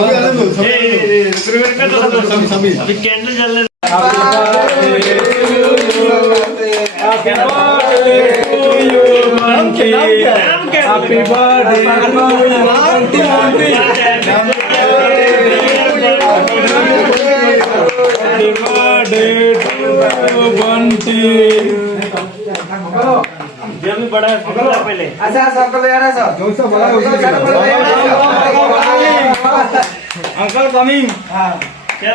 सभी आनंद हो सभी अभी कैंडल जल रहे हैप्पी बर्थडे टू बंटी। जो भी बड़ा है पहले अच्छा सबको ले आ रहा है जो सा बड़ा है उसी अंकल कमिंग। क्या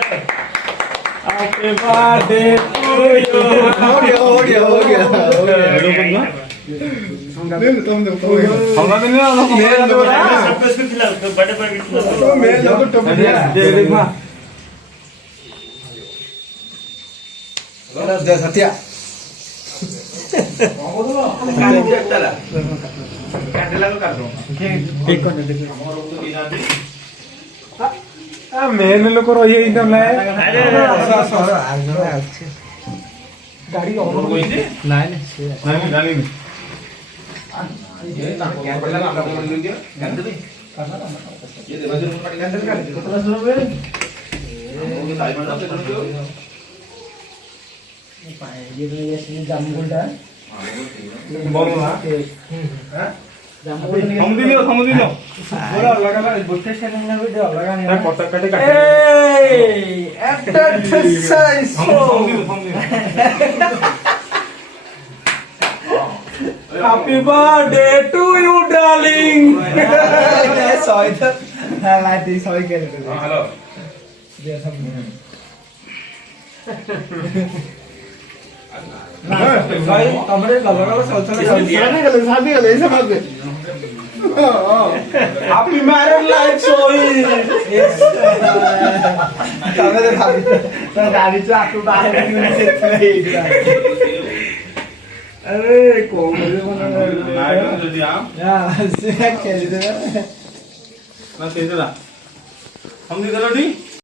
हैप्पी बर्थडे टू यू। हो गया नहीं तुम देखो हमरा भी नहीं आना सबको इसको खिलाओ तो बड़े बड़े खिलाओ तो मेल लो तो टप दिया देख मां जय सत्या मेन लोक रही एकदम लाए गाड़ी और कोई नहीं जानी Happy birthday to you, darling. Sorry तो हां लाइट सॉरी के हेलो भाई कमरे लगा शादी गले ऐसे मत दे हैप्पी मैरिड लाइफ सोई कमरे तो गाड़ी से आपको बाहर निकलने से अरे कौन है যদি আম यार से खेल दे না সেই দাদা हम दिखलो डी